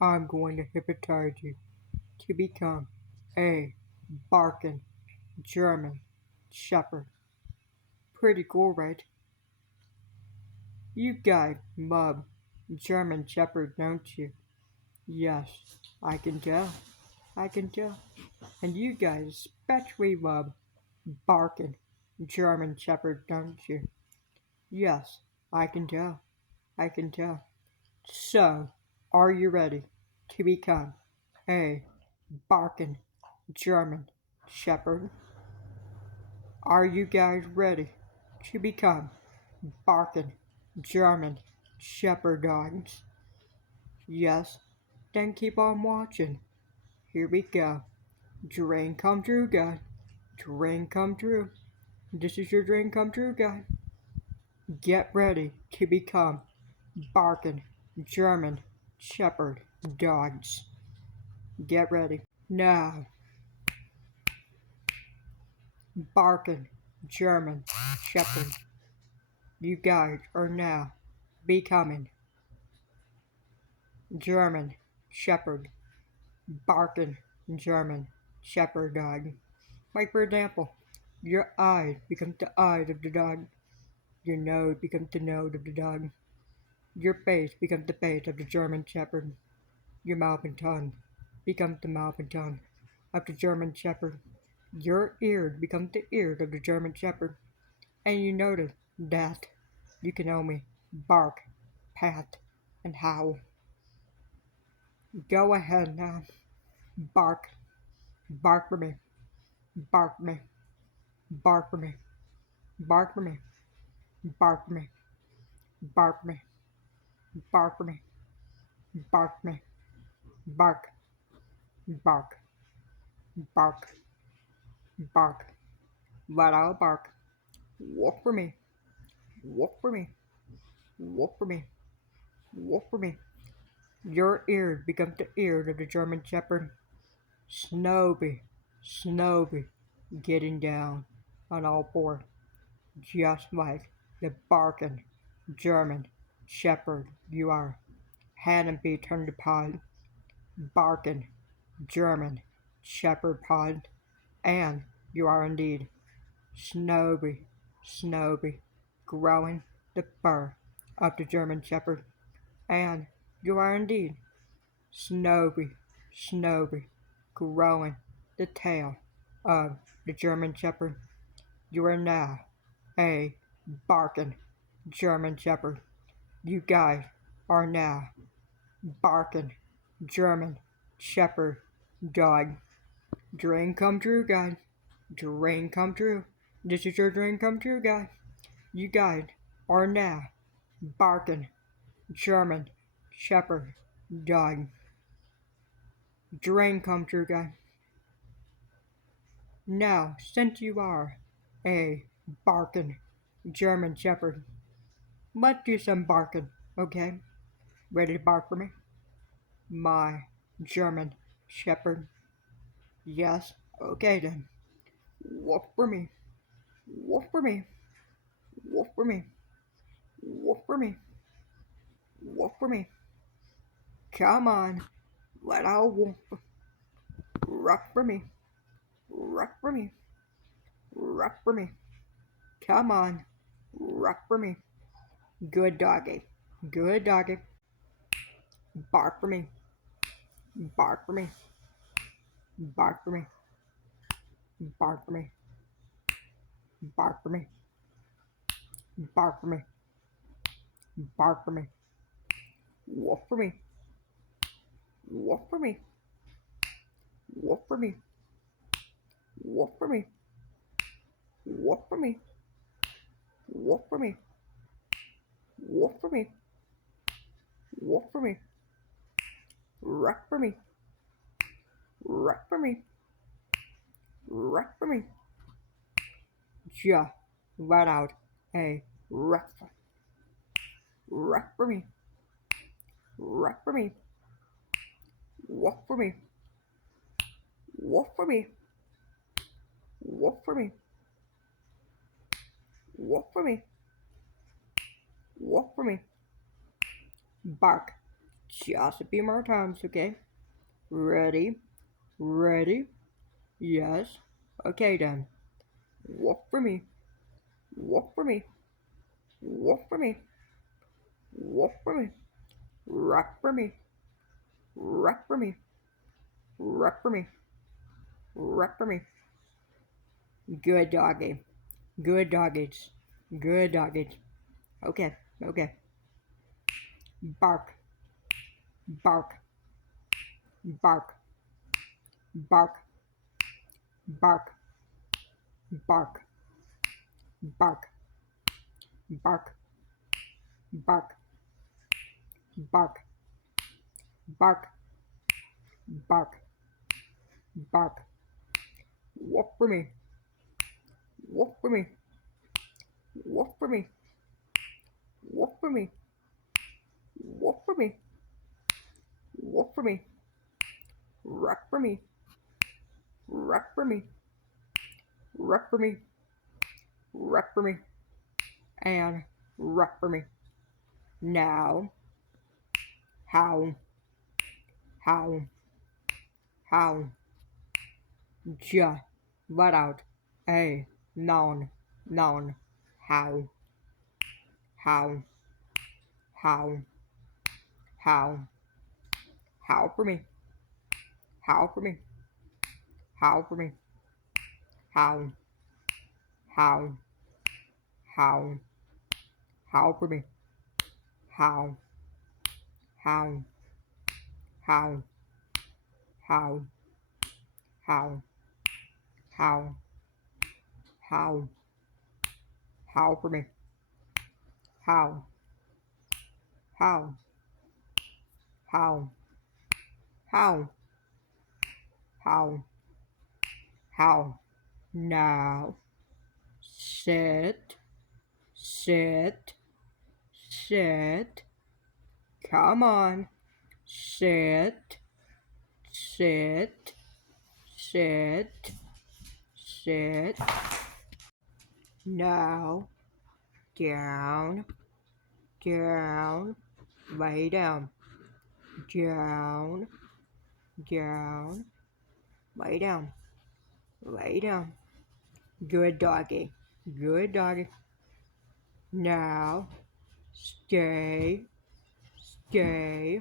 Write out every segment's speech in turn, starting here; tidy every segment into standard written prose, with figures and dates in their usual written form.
I'm going to hypnotize you to become a barking German Shepherd. Pretty cool, right? You guys love German Shepherd, don't you? Yes, I can tell. I can tell. And you guys especially love barking German Shepherd, don't you? Yes, I can tell. I can tell. So, are you ready to become a barking German Shepherd? Are you guys ready to become barking German Shepherd dogs? Yes? Then keep on watching. Here we go. Dream come true, guy. Dream come true. This is your dream come true, guy. Get ready to become barking German Shepherd dogs. Get ready. Now, barking German Shepherd. You guys are now becoming German Shepherd. Barking German Shepherd dog. Like for example, your eyes become the eyes of the dog. Your nose becomes the nose of the dog. Your face becomes the face of the German Shepherd. Your mouth and tongue becomes the mouth and tongue of the German Shepherd. Your ears become the ears of the German Shepherd. And you notice that you can only bark, pant, and howl. Go ahead now. Bark. Bark for me. Bark for me. Bark for me. Bark for me. Bark for me. Bark for me. Bark for me. Bark for me. Bark. Bark. Bark. Bark. Let out bark. Walk for me. Walk for me. Walk for me. Walk for me. Your ears become the ears of the German Shepherd. Snowy. Snowy. Getting down on all fours. Just like the barking German Shepherd you are. Hand and feet turned to pod. Barking German Shepherd pod. And you are indeed Snowy, Snowy, growing the fur of the German Shepherd. And you are indeed Snowy, Snowy, growing the tail of the German Shepherd. You are now a barking German Shepherd. You guys are now barking German Shepherd dog. Dream come true, guys. Dream come true. This is your dream come true, guys. You guys are now barking German Shepherd dog. Dream come true, guys. Now, since you are a barking German Shepherd, let's do some barking, okay? Ready to bark for me? My German Shepherd. Yes? Okay then. Walk for me. Walk for me. Walk for me. Walk for me. Walk for me. Come on. Let out walk. Rock for me. Rock for me. Rock for me. Come on. Rock for me. Good doggy. Good doggy. Bark for me. Bark for me. Bark for me. Bark for me. Bark for me. Bark for me. Bark for me. Walk for me. Walk for me. Walk for me. Walk for me. Walk for me. Walk for me. Walk for me. Walk for me. Rock for me. Rock for me. Rock for me. Just let out a rock. Rock for me. Rock for me. Walk for me. Walk for me. Walk for me. Walk for me. Walk for me. Bark. Just a few more times, okay? Ready? Ready? Yes. Okay then. Walk for me. Walk for me. Walk for me. Walk for me. Rock for me. Rock for me. Rock for me. Rock for me. Good doggy. Good doggies. Good doggies. Okay. Okay. Bark. Bark. Bark. Bark. Bark. Bark. Bark. Bark. Bark. Bark. Bark. Bark. Bark. Walk for me. Walk for me. Walk for me. Walk for me. Walk for me. Walk for me. Rock for me. Rock for me. Rock for me. Rock for me. And rock for me. Now, howl. Howl. Howl. Just let out a noun. Noun. Howl. Howl. Howl. Howl. Howl for me. Howl for me. Howl for me. Howl. Howl. Howl. Howl for me. Howl. Howl. Howl. Howl. Howl. Howl. Howl. Howl for me. Howl. Howl. Howl. Howl. Howl. Howl. Now. Sit. Sit. Sit. Come on. Sit. Sit. Sit. Sit. Now. Down. Down. Lay down. Down. Down. Lay down. Lay down. Good doggy. Good doggy. Now. Stay. Stay.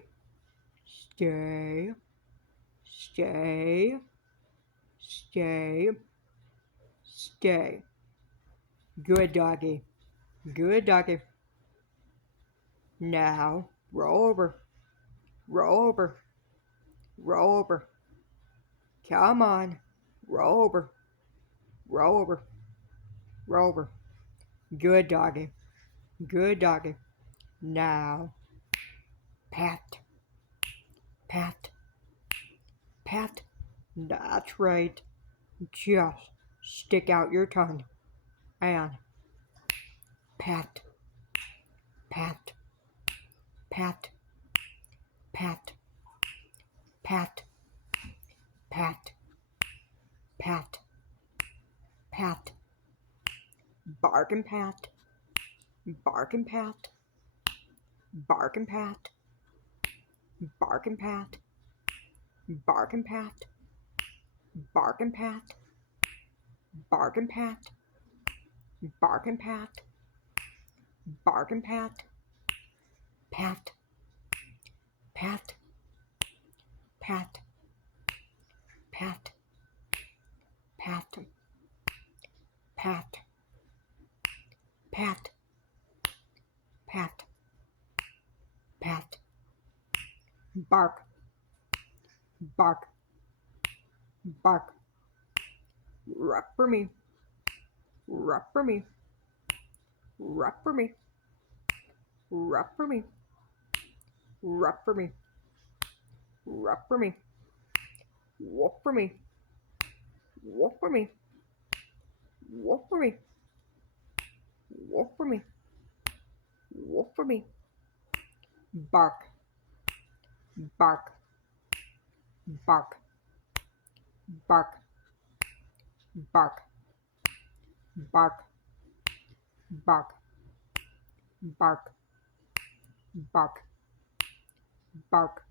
Stay. Stay. Stay. Stay. Good doggy. Good doggy. Now, roll over. Roll over. Roll over. Come on. Roll over. Roll over. Roll over. Good doggy. Good doggy. Now, pat. Pat. Pat. That's right. Just stick out your tongue and pat. Pat. Pat. Pat. Pat. Pat. Pat. Pat. Bark and pat. Bark and pat. Bark and pat. Bark and pat. Bark and pat. Bark and pat. Bark and pat. Bark and pat. Bark and pat. Pat. Pat. Pat. Pat. Pat. Pat. Pat. Pat. Pat. Bark. Bark. Bark. Rock for me. Rock for me. Rock for me. Rock for me. Rock for me. Rock for me. Walk for me. Walk for me. Walk for me. Walk for me. Walk for me. Bark. Bark. Bark. Bark. Bark. Bark. Bark. Bark. Bark. bark,